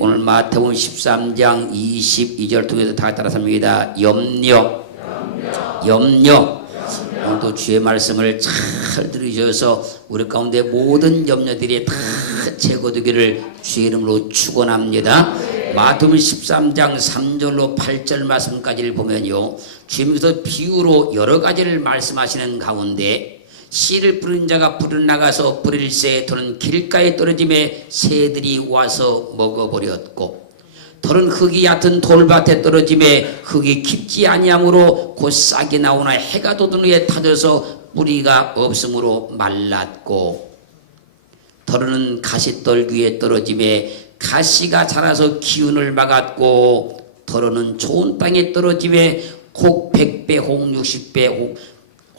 오늘 마태복음 13장 22절 통해서 다 따라서 합니다. 염려. 오늘도 주의 말씀을 잘 들으셔서 우리 가운데 모든 염려들이 다 제거되기를 주의 이름으로 축원합니다. 마태복음 13장 3절로 8절 말씀까지를 보면요, 주님께서 비유로 여러 가지를 말씀하시는 가운데 씨를 뿌린 자가 불을 나가서 뿌릴새 돌은 길가에 떨어짐에 새들이 와서 먹어버렸고, 돌은 흙이 얕은 돌밭에 떨어짐에 흙이 깊지 아니하므로 곧 싹이 나오나 해가 돋은 후에 타져서 뿌리가 없으므로 말랐고, 돌은 가시떨 위에 떨어짐에 가시가 자라서 기운을 막았고, 돌은 좋은 땅에 떨어짐에 혹 100배 혹 60배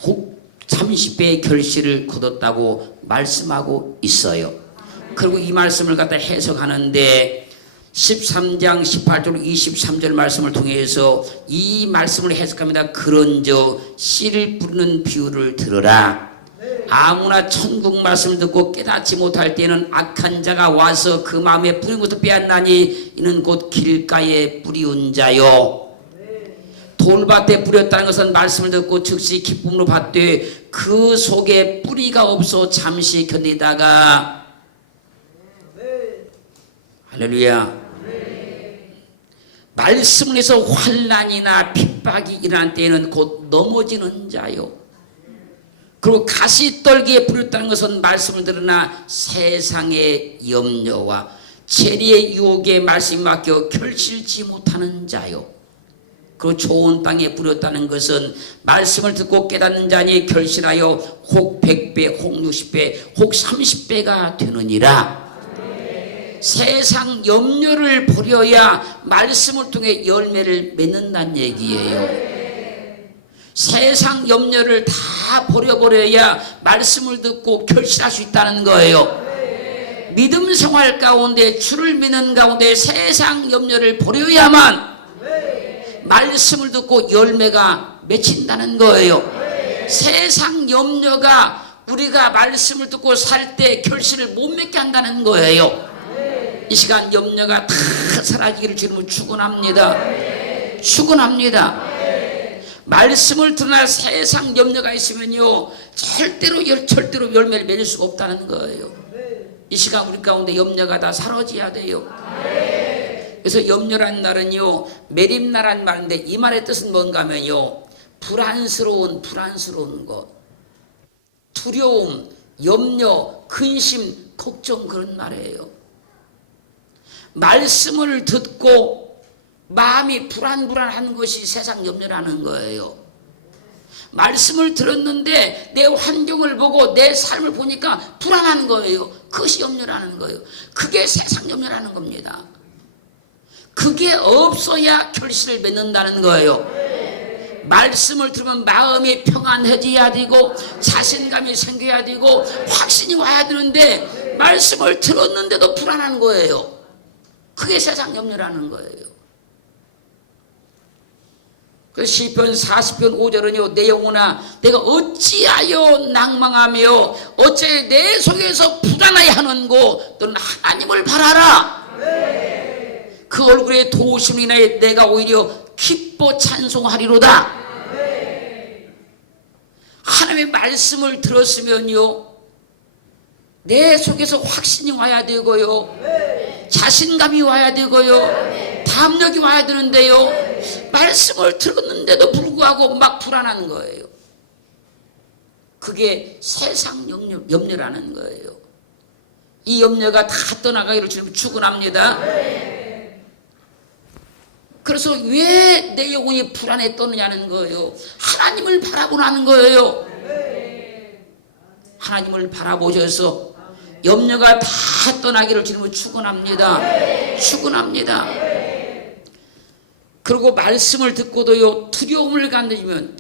혹 30배의 결실을 거뒀다고 말씀하고 있어요. 그리고 이 말씀을 갖다 해석하는데 13장 18절 23절 말씀을 통해서 이 말씀을 해석합니다. 그런저 씨를 뿌리는 비유를 들으라. 아무나 천국 말씀을 듣고 깨닫지 못할 때는 악한 자가 와서 그 마음에 뿌린 것을 빼앗나니 이는 곧 길가에 뿌리운 자요. 돌밭에 뿌렸다는 것은 말씀을 듣고 즉시 기쁨으로 받되 그 속에 뿌리가 없어 잠시 견디다가 할렐루야, 말씀을 해서 환난이나 핍박이 일어난 때에는 곧 넘어지는 자요. 그리고 가시떨기에 뿌렸다는 것은 말씀을 들으나 세상의 염려와 재리의 유혹에 말씀이 맡겨 결실치 못하는 자요. 그 좋은 땅에 뿌렸다는 것은 말씀을 듣고 깨닫는 자니 결실하여 혹 100배 혹 60배 혹 30배가 되느니라. 세상 염려를 버려야 말씀을 통해 열매를 맺는다는 얘기예요. 세상 염려를 다 버려버려야 말씀을 듣고 결실할 수 있다는 거예요. 믿음 생활 가운데 주를 믿는 가운데 세상 염려를 버려야만 말씀을 듣고 열매가 맺힌다는 거예요. 세상 염려가 우리가 말씀을 듣고 살 때 결실을 못 맺게 한다는 거예요. 이 시간 염려가 다 사라지기를 주님을 축원합니다. 축원합니다. 말씀을 들으나 세상 염려가 있으면요, 절대로 열매를 맺을 수가 없다는 거예요. 이 시간 우리 가운데 염려가 다 사라져야 돼요. 그래서 염려란 말은요, 메림나란 말인데 이 말의 뜻은 뭔가 하면요, 불안스러운 것, 두려움, 염려, 근심, 걱정, 그런 말이에요. 말씀을 듣고 마음이 불안한 것이 세상 염려라는 거예요. 말씀을 들었는데 내 환경을 보고 내 삶을 보니까 불안한 거예요. 그것이 염려라는 거예요. 그게 세상 염려라는 겁니다. 그게 없어야 결실을 맺는다는 거예요. 말씀을 들으면 마음이 평안해져야 되고 자신감이 생겨야 되고 확신이 와야 되는데 말씀을 들었는데도 불안한 거예요. 그게 세상 염려라는 거예요. 그래서 시편 40편 5절은요, 내 영혼아 내가 어찌하여 낭망하며 어째 내 속에서 불안하여 하는고 너는 하나님을 바라라. 그 얼굴에 도우심을 인하여 내가 오히려 기뻐 찬송하리로다. 하나님의 말씀을 들었으면요, 내 속에서 확신이 와야 되고요, 자신감이 와야 되고요, 담력이 와야 되는데요, 말씀을 들었는데도 불구하고 막 불안한 거예요. 그게 세상 염려라는 거예요. 이 염려가 다 떠나가기를 주님 축원합니다. 그래서 왜 내 영혼이 불안에 떠느냐는 거예요. 하나님을 바라보라는 거예요. 하나님을 바라보셔서 염려가 다 떠나기를 주님을 축원합니다. 축원합니다. 그리고 말씀을 듣고도요, 두려움을 가지면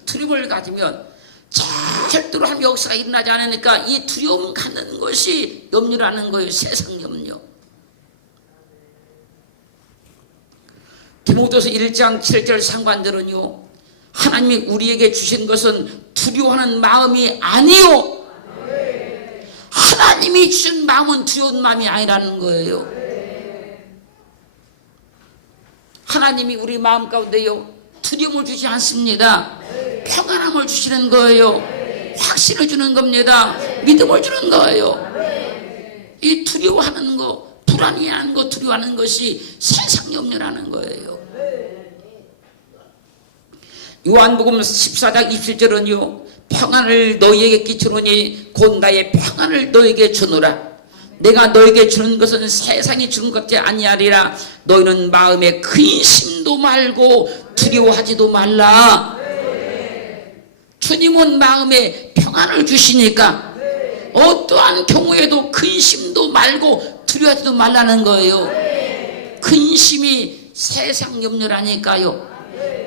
절대로 한 역사가 일어나지 않으니까 이 두려움을 갖는 것이 염려라는 거예요. 세상 염려. 디모데후서 1장 7절 상관들은요, 하나님이 우리에게 주신 것은 두려워하는 마음이 아니요, 하나님이 주신 마음은 두려운 마음이 아니라는 거예요. 하나님이 우리 마음 가운데요 두려움을 주지 않습니다. 평안함을 주시는 거예요. 확신을 주는 겁니다. 믿음을 주는 거예요. 이 두려워하는 거, 불안해하는 거, 두려워하는 것이 세상 염려라는 거예요. 요한복음 14장 27절은요 평안을 너희에게 끼치노니 곧 나의 평안을 너희에게 주노라. 내가 너에게 주는 것은 세상이 주는 것이 아니하리라. 너희는 마음에 근심도 말고 두려워하지도 말라. 주님은 마음에 평안을 주시니까 어떠한 경우에도 근심도 말고 두려워하지도 말라는 거예요. 근심이 세상 염려라니까요.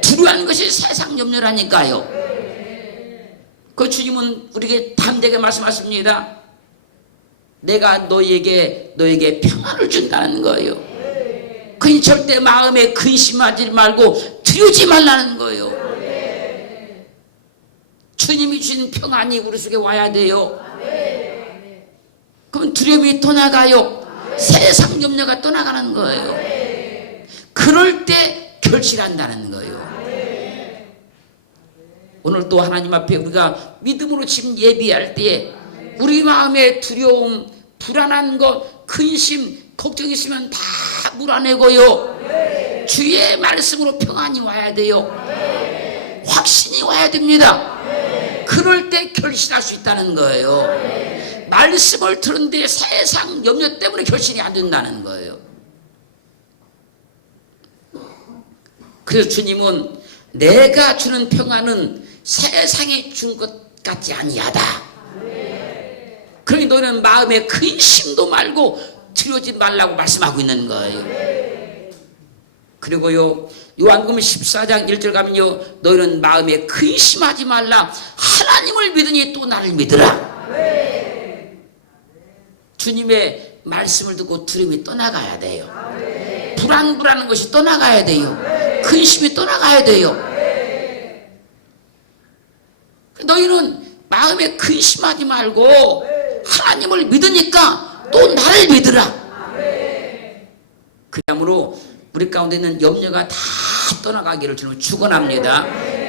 두려워하는 것이 세상 염려라니까요. 그 주님은 우리에게 담대하게 말씀하십니다. 내가 너에게 평안을 준다는 거예요. 그니 절대 마음에 근심하지 말고 두려우지 말라는 거예요. 주님이 주신 평안이 우리 속에 와야 돼요. 그럼 두려움이 떠나가요. 세상 염려가 떠나가는 거예요. 그럴 때 결실한다는 거예요. 오늘 또 하나님 앞에 우리가 믿음으로 지금 예비할 때에 우리 마음에 두려움, 불안한 것, 근심, 걱정이 있으면 다 물어내고요. 주의 말씀으로 평안이 와야 돼요. 확신이 와야 됩니다. 그럴 때 결실할 수 있다는 거예요. 말씀을 들은데 세상 염려 때문에 결실이 안 된다는 거예요. 그래서 주님은 내가 주는 평안은 세상이 준 것 같지 아니하다. 그러니 너는 마음에 근심도 말고 두려워하지 말라고 말씀하고 있는 거예요. 그리고요 요한복음 14장 1절 가면요 너희는 마음에 근심하지 말라. 하나님을 믿으니 또 나를 믿으라. 주님의 말씀을 듣고 두려움이 떠나가야 돼요. 불안한 것이 떠나가야 돼요. 근심이 떠나가야 돼요. 너희는 마음에 근심하지 말고 하나님을 믿으니까 또 나를 믿으라. 그러므로 우리 가운데 있는 염려가 다 떠나가기를 주님은 축원합니다.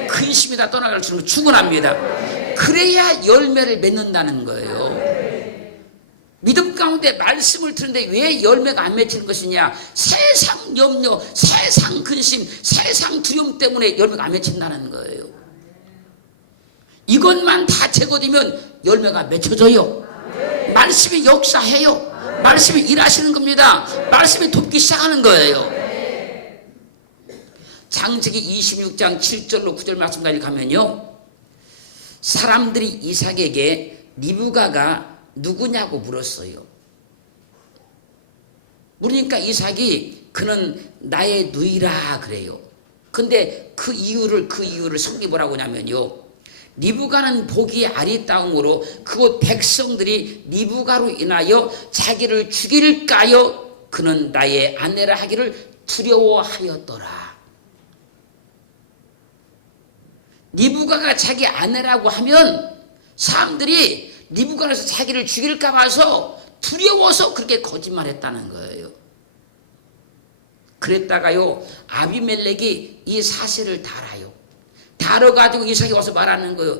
근심이 다 떠나가기를 주님은 축원합니다. 그래야 열매를 맺는다는 거예요. 믿음 가운데 말씀을 듣는데 왜 열매가 안 맺히는 것이냐? 세상 염려, 세상 근심, 세상 두려움 때문에 열매가 안 맺힌다는 거예요. 이것만 다 제거되면 열매가 맺혀져요. 말씀이 역사해요. 말씀이 일하시는 겁니다. 말씀이 돕기 시작하는 거예요. 창세기 26장 7절로 9절 말씀까지 가면요 사람들이 이삭에게 리브가가 누구냐고 물었어요. 그러니까 이삭이 그는 나의 누이라 그래요. 근데 그 이유를 성경이 뭐라고 하냐면요 리브가는 보기에 아리따움으로 그곳 백성들이 리브가로 인하여 자기를 죽일까요? 그는 나의 아내라 하기를 두려워하였더라. 리브가가 자기 아내라고 하면 사람들이 리브가에서 자기를 죽일까 봐서 두려워서 그렇게 거짓말했다는 거예요. 그랬다가요 아비멜렉이 이 사실을 달아요. 다뤄가지고 이삭이 와서 말하는 거예요.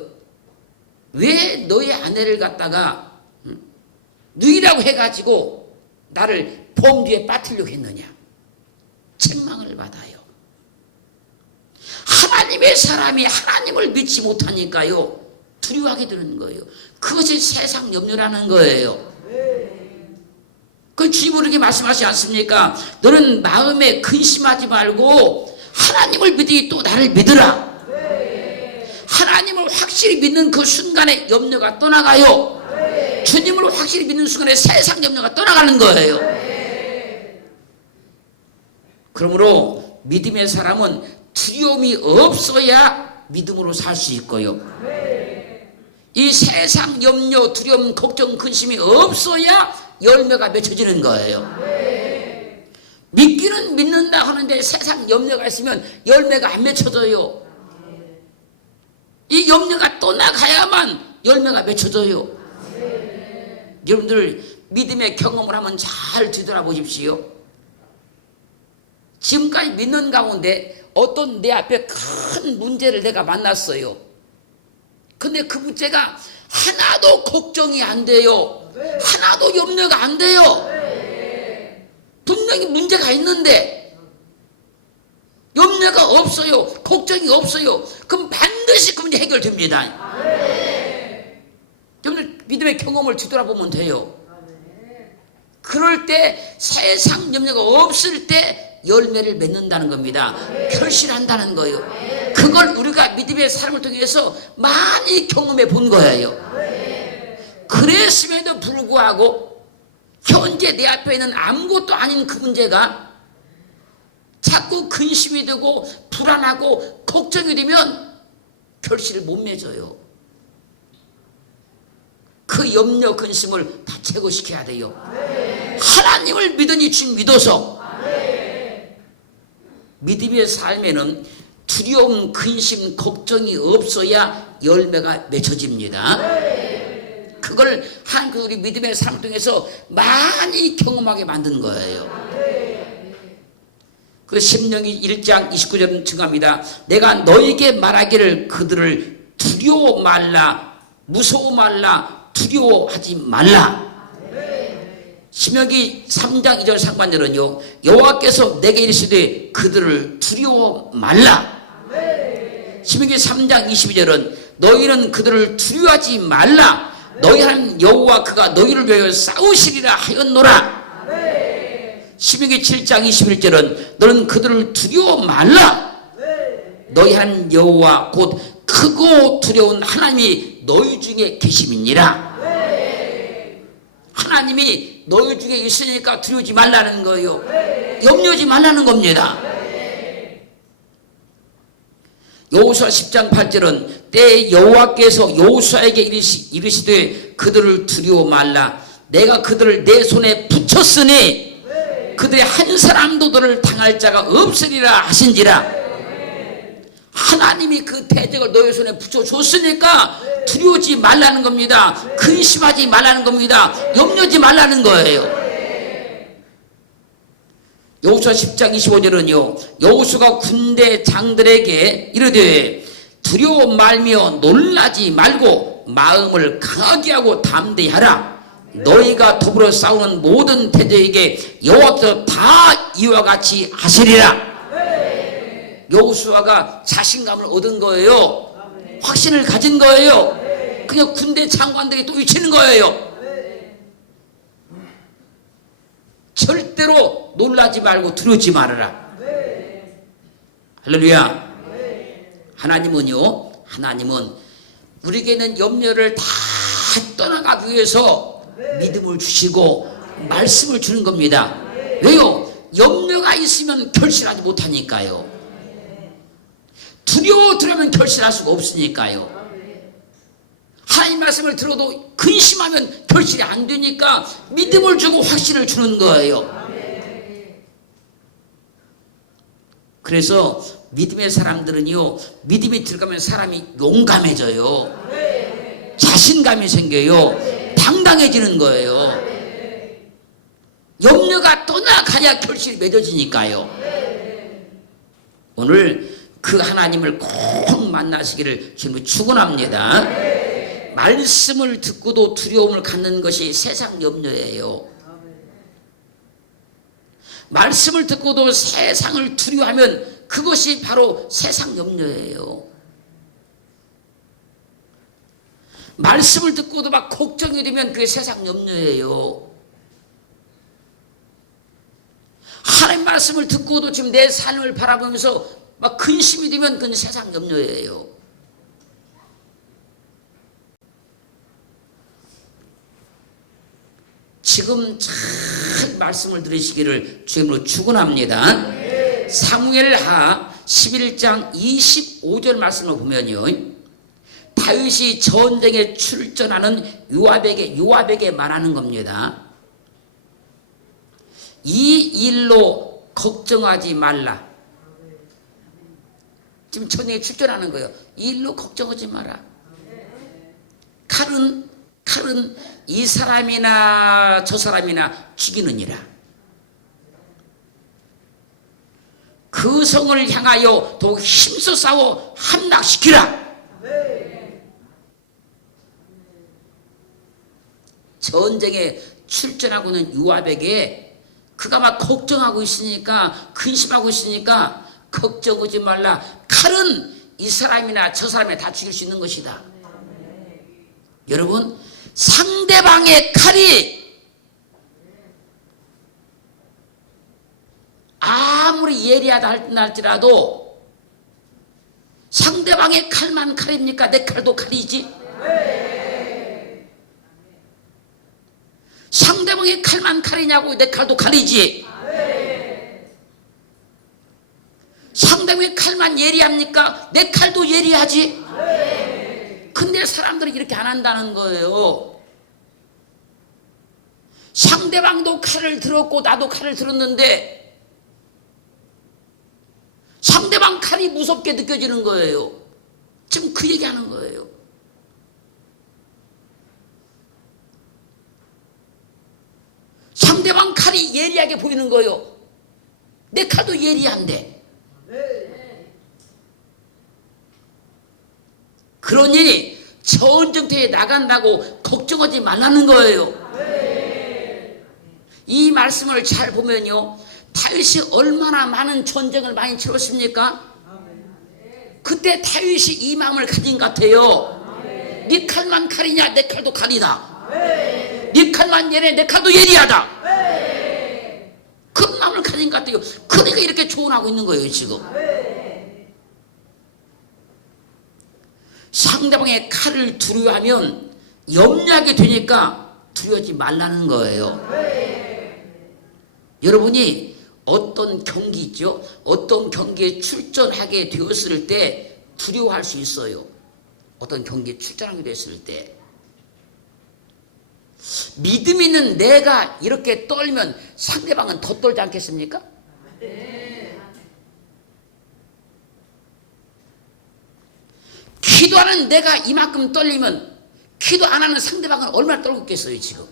왜 너의 아내를 갖다가 누이라고 해가지고 나를 범죄에 빠뜨리려고 했느냐. 책망을 받아요. 하나님의 사람이 하나님을 믿지 못하니까요 두려워하게 되는 거예요. 그것이 세상 염려라는 거예요. 그 주님은 그렇게 말씀하시지 않습니까? 너는 마음에 근심하지 말고 하나님을 믿으니 또 나를 믿으라. 하나님을 확실히 믿는 그 순간에 염려가 떠나가요. 주님을 확실히 믿는 순간에 세상 염려가 떠나가는 거예요. 그러므로 믿음의 사람은 두려움이 없어야 믿음으로 살 수 있고요. 이 세상 염려, 두려움, 걱정, 근심이 없어야 열매가 맺혀지는 거예요. 믿기는 믿는다 하는데 세상 염려가 있으면 열매가 안 맺혀져요. 이 염려가 떠나가야만 열매가 맺혀져요. 여러분들 믿음의 경험을 한번 잘 뒤돌아보십시오. 지금까지 믿는 가운데 어떤 내 앞에 큰 문제를 내가 만났어요. 근데 그 문제가 하나도 걱정이 안 돼요. 하나도 염려가 안 돼요. 분명히 문제가 있는데 염려가 없어요. 걱정이 없어요. 그럼 반드시 그 문제 해결됩니다. 여러분 믿음의 경험을 뒤돌아보면 돼요. 그럴 때 세상 염려가 없을 때 열매를 맺는다는 겁니다. 결실한다는 거예요. 그걸 우리가 믿음의 삶을 통해서 많이 경험해 본 거예요. 그랬음에도 불구하고 현재 내 앞에 있는 아무것도 아닌 그 문제가 자꾸 근심이 되고 불안하고 걱정이 되면 결실을 못 맺어요. 그 염려 근심을 다 제거시켜야 돼요. 하나님을 믿으니 주님 믿어서 믿음의 삶에는 두려움, 근심, 걱정이 없어야 열매가 맺혀집니다. 그걸 하나님 우리 믿음의 삶을 통해서 많이 경험하게 만든 거예요. 그 신명기 1장 29절 증가합니다. 내가 너에게 말하기를 그들을 두려워 말라, 무서워 말라, 두려워하지 말라. 신명기 3장 2절 상반절은요, 여호와께서 내게 이르시되 그들을 두려워 말라. 신명기 3장 22절은 너희는 그들을 두려워하지 말라. 너희 하나님 여호와 그가 너희를 위하여 싸우시리라 하였노라. 신명기 7장 21절은 너는 그들을 두려워 말라. 너희 하나님 여호와 곧 크고 두려운 하나님이 너희 중에 계심이니라. 하나님이 너희 중에 있으니까 두려우지 말라는 거예요. 염려하지 말라는 겁니다. 여호수아 10장 8절은 때에 여호와께서 여호수아에게 이르시되 그들을 두려워 말라. 내가 그들을 내 손에 붙였으니 그들의 한 사람도 너를 당할 자가 없으리라 하신지라. 하나님이 그 대적을 너희 손에 붙여줬으니까 두려우지 말라는 겁니다. 근심하지 말라는 겁니다. 염려하지 말라는 거예요. 여호수아 10장 25절은요, 여호수아가 군대 장들에게 이르되 두려워 말며 놀라지 말고 마음을 강하게 하고 담대히 하라. 너희가 더불어 싸우는 모든 대적에게 여호와께서 다 이와 같이 하시리라. 여호수아가 자신감을 얻은 거예요. 확신을 가진 거예요. 그냥 군대 장관들이 또 외치는 거예요. 절대로 놀라지 말고 두려우지 말아라. 할렐루야. 하나님은 우리에게 있는 염려를 다 떠나가기 위해서 믿음을 주시고 말씀을 주는 겁니다. 왜요? 염려가 있으면 결실하지 못하니까요. 두려우면 결실할 수가 없으니까요. 하나님 말씀을 들어도 근심하면 결실이 안 되니까 믿음을 주고 확신을 주는 거예요. 그래서 믿음의 사람들은요, 믿음이 들어가면 사람이 용감해져요. 자신감이 생겨요. 당당해지는 거예요. 염려가 떠나가야 결실이 맺어지니까요. 오늘 그 하나님을 꼭 만나시기를 주님을 축원합니다. 말씀을 듣고도 두려움을 갖는 것이 세상 염려예요. 말씀을 듣고도 세상을 두려워하면 그것이 바로 세상 염려예요. 말씀을 듣고도 막 걱정이 되면 그게 세상 염려예요. 하나님 말씀을 듣고도 지금 내 삶을 바라보면서 막 근심이 되면 그건 세상 염려예요. 지금 잘 말씀을 들으시기를 주님으로 축원합니다. 사무엘하 11장 25절 말씀을 보면요, 다윗이 전쟁에 출전하는 요압에게 말하는 겁니다. 이 일로 걱정하지 말라. 지금 전쟁에 출전하는 거예요. 이 일로 걱정하지 마라. 칼은 이 사람이나 저 사람이나 죽이느니라. 그 성을 향하여 더욱 힘써 싸워 함락시키라. 전쟁에 출전하고는 요압에게 그가 막 걱정하고 있으니까, 근심하고 있으니까 걱정하지 말라. 칼은 이 사람이나 저 사람이 다 죽일 수 있는 것이다. 여러분, 상대방의 칼이 아무리 예리하다 할지라도 상대방의 칼만 칼입니까? 내 칼도 칼이지. 상대방의 칼만 칼이냐고. 내 칼도 칼이지. 상대방의 칼만 예리합니까? 내 칼도 예리하지. 근데 사람들이 이렇게 안 한다는 거예요. 상대방도 칼을 들었고 나도 칼을 들었는데 상대방 칼이 무섭게 느껴지는 거예요. 지금 그 얘기하는 거예요. 상대방 칼이 예리하게 보이는 거예요. 내 칼도 예리한데. 그러니 전쟁터에 나간다고 걱정하지 말라는 거예요. 이 말씀을 잘 보면요, 다윗이 얼마나 많은 전쟁을 많이 치렀습니까? 그때 다윗이 이 마음을 가진 것 같아요. 네 칼만 칼이냐? 내 칼도 칼이다. 네 칼만 예리해? 내 칼도 예리하다. 그런 마음을 가진 것 같아요. 그러니까 이렇게 조언하고 있는 거예요 지금. 상대방의 칼을 두려워하면 염려하게 되니까 두려워하지 말라는 거예요. 여러분이 어떤 경기 있죠? 어떤 경기에 출전하게 되었을 때 두려워할 수 있어요. 어떤 경기에 출전하게 됐을 때 믿음 있는 내가 이렇게 떨면 상대방은 더 떨지 않겠습니까? 기도하는 내가 이만큼 떨리면 기도 안 하는 상대방은 얼마나 떨고 있겠어요 지금.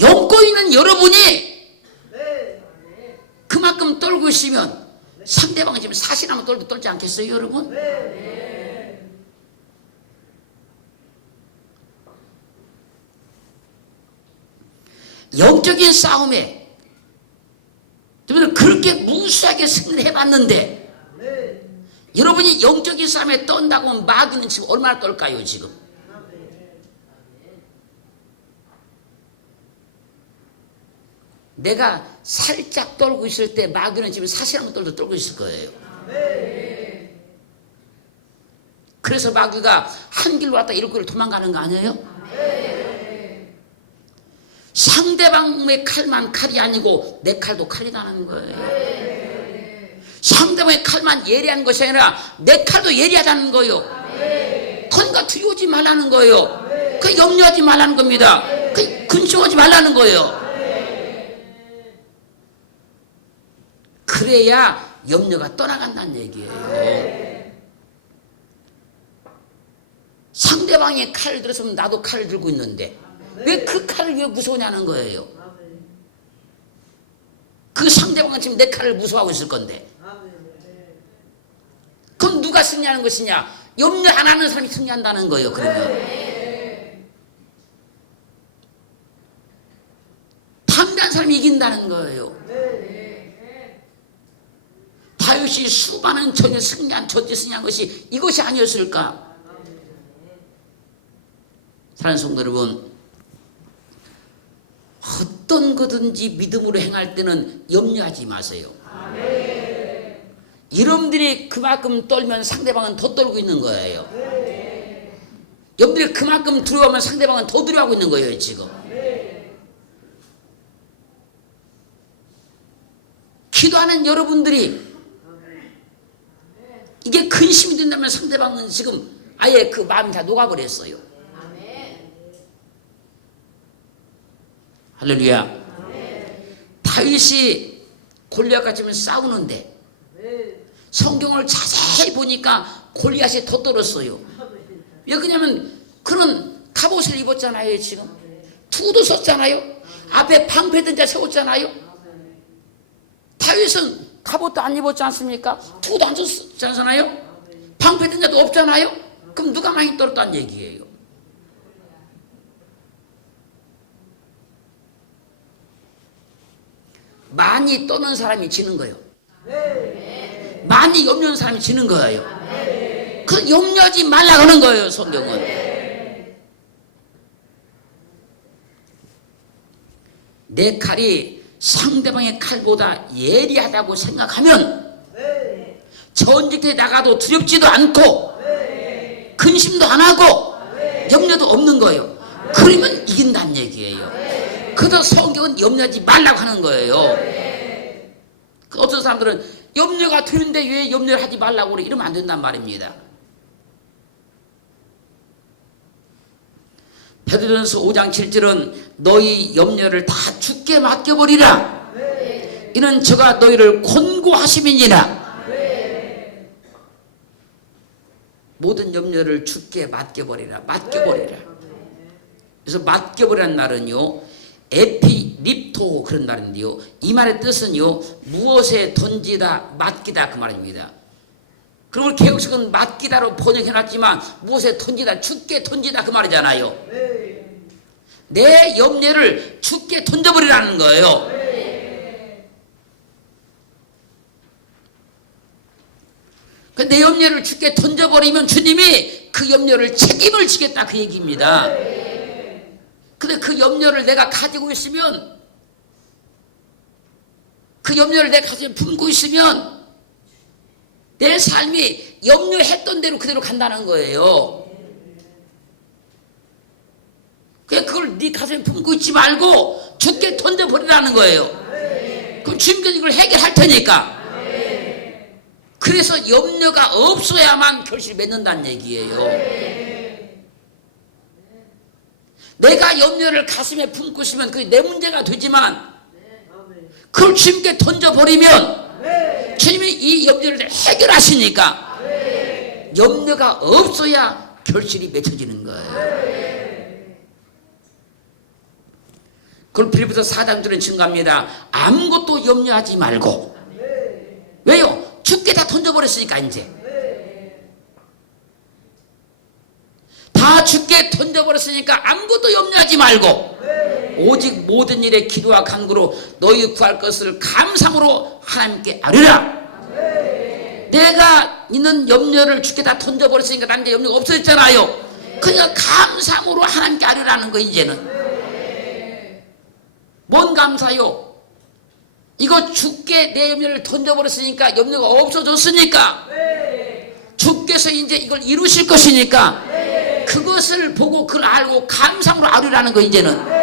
영고 있는 여러분이 그만큼 떨고 있으면 상대방은 지금 사실하면 떨지 않겠어요 여러분? 영적인 싸움에 여러분들 그렇게 무수하게 승리를 해봤는데 여러분이 영적인 싸움에 떤다고 하면 마귀는 지금 얼마나 떨까요 지금? 내가 살짝 떨고 있을 때 마귀는 지금 사실한 것들도 떨고 있을 거예요. 그래서 마귀가 한 길로 왔다 이런 길로 도망가는 거 아니에요? 상대방의 칼만 칼이 아니고 내 칼도 칼이라는 거예요. 상대방의 칼만 예리한 것이 아니라 내 칼도 예리하다는 거예요. 그러니까 두려워하지 말라는 거예요. 그 염려하지 말라는 겁니다. 그 근심하지 말라는 거예요. 그래야 염려가 떠나간다는 얘기예요. 상대방이 칼을 들었으면 나도 칼을 들고 있는데 왜 그 칼을 왜 무서워하냐는 거예요. 그 상대방은 지금 내 칼을 무서워하고 있을 건데 그럼 누가 승리하는 것이냐? 염려 안 하는 사람이 승리한다는 거예요. 그러면 담대한 사람이 이긴다는 거예요. 다윗이 수많은 전에 승리한 것이 이것이 아니었을까? 사랑하는 성도 여러분, 어떤 거든지 믿음으로 행할 때는 염려하지 마세요. 여러분들이 그만큼 떨면 상대방은 더 떨고 있는 거예요. 여러분들이 그만큼 두려워하면 상대방은 더 두려워하고 있는 거예요 지금. 기도하는 여러분들이 이게 근심이 된다면 상대방은 지금 아예 그 마음이 다 녹아버렸어요. 할렐루야. 다윗이 골리앗과 지금 싸우는데 성경을 자세히 보니까 골리앗이 더 떨었어요. 왜 그러냐면 그런 갑옷을 입었잖아요 지금. 투도 썼잖아요. 앞에 방패든 자 세웠잖아요. 다윗은 갑옷도 안 입었지 않습니까? 투도 안 줬지 않잖아요. 방패든 자도 없잖아요. 그럼 누가 많이 떨었다는 얘기예요. 많이 떠는 사람이 지는 거예요. 많이 염려하는 사람이 지는 거예요. 그 염려하지 말라고 하는 거예요, 성경은. 내 칼이 상대방의 칼보다 예리하다고 생각하면 전쟁터에 나가도 두렵지도 않고 근심도 안 하고 염려도 없는 거예요. 그러면 이긴다는 얘기예요. 그래서 성경은 염려하지 말라고 하는 거예요. 어떤 사람들은 염려가 되는데 왜 염려를 하지 말라고 그래, 이러면 안 된단 말입니다. 베드로전서 5장 7절은 너희 염려를 다 주께 맡겨버리라. 이는 저가 너희를 권고하심이니라. 모든 염려를 주께 맡겨버리라. 맡겨버리라. 그래서 맡겨버리라는 말은요, 에피립토 그런 말인데요, 이 말의 뜻은요, 무엇에 던지다 맡기다 그 말입니다. 그리고 개혁식은 맡기다로 번역해놨지만 무엇에 던지다, 주께 던지다 그 말이잖아요. 내 염려를 주께 던져버리라는 거예요. 내 염려를 주께 던져버리면 주님이 그 염려를 책임을 지겠다 그 얘기입니다. 근데 그 염려를 내가 가지고 있으면, 그 염려를 내가 가지고 품고 있으면 내 삶이 염려했던 대로 그대로 간다는 거예요. 그냥 그걸 네 가슴에 품고 있지 말고 주께 던져버리라는 거예요. 그럼 주님께서 이걸 해결할 테니까. 그래서 염려가 없어야만 결실을 맺는다는 얘기예요. 내가 염려를 가슴에 품고 있으면 그게 내 문제가 되지만 그걸 주님께 던져버리면 주님이 이 염려를 해결하시니까 염려가 없어야 결실이 맺혀지는 거예요. 그럼 빌립보서 4장 4절은 증거합니다. 아무것도 염려하지 말고. 왜요? 주께 다 던져버렸으니까 이제. 다 주께 던져버렸으니까 아무것도 염려하지 말고 오직 모든 일에 기도와 간구로 너희 구할 것을 감사함으로 하나님께 아뢰라. 내가 있는 염려를 주께 다 던져버렸으니까 난 이제 염려가 없어졌잖아요. 그러니까 감사함으로 하나님께 아뢰라는 거. 이제는 뭔 감사요? 이거 주께 내 염려를 던져버렸으니까 염려가 없어졌으니까 주께서 이제 이걸 이루실 것이니까 그것을 보고 그걸 알고 감사함으로 아뢰라는 거. 이제는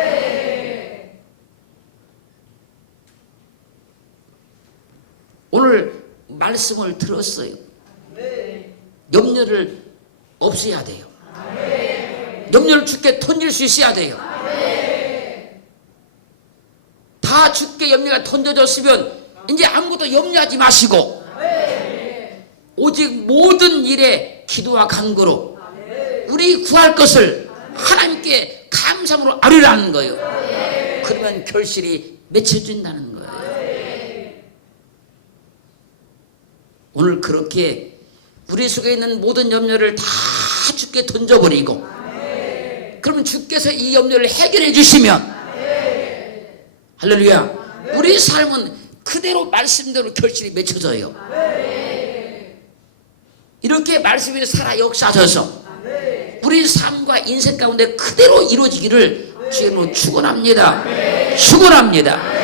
오늘 말씀을 들었어요. 염려를 없애야 돼요. 염려를 주께 던질 수 있어야 돼요. 다 주께 염려가 던져졌으면 이제 아무것도 염려하지 마시고 오직 모든 일에 기도와 간구로 우리 구할 것을 하나님께 감사함으로 아뢰라는 거예요. 그러면 결실이 맺혀진다는 거예요. 오늘 그렇게 우리 속에 있는 모든 염려를 다 주께 던져버리고 그러면 주께서 이 염려를 해결해 주시면 할렐루야, 우리 삶은 그대로 말씀대로 결실이 맺혀져요. 이렇게 말씀이 살아 역사하셔서 우리 삶과 인생 가운데 그대로 이루어지기를 주님으로 축원합니다. 축원합니다.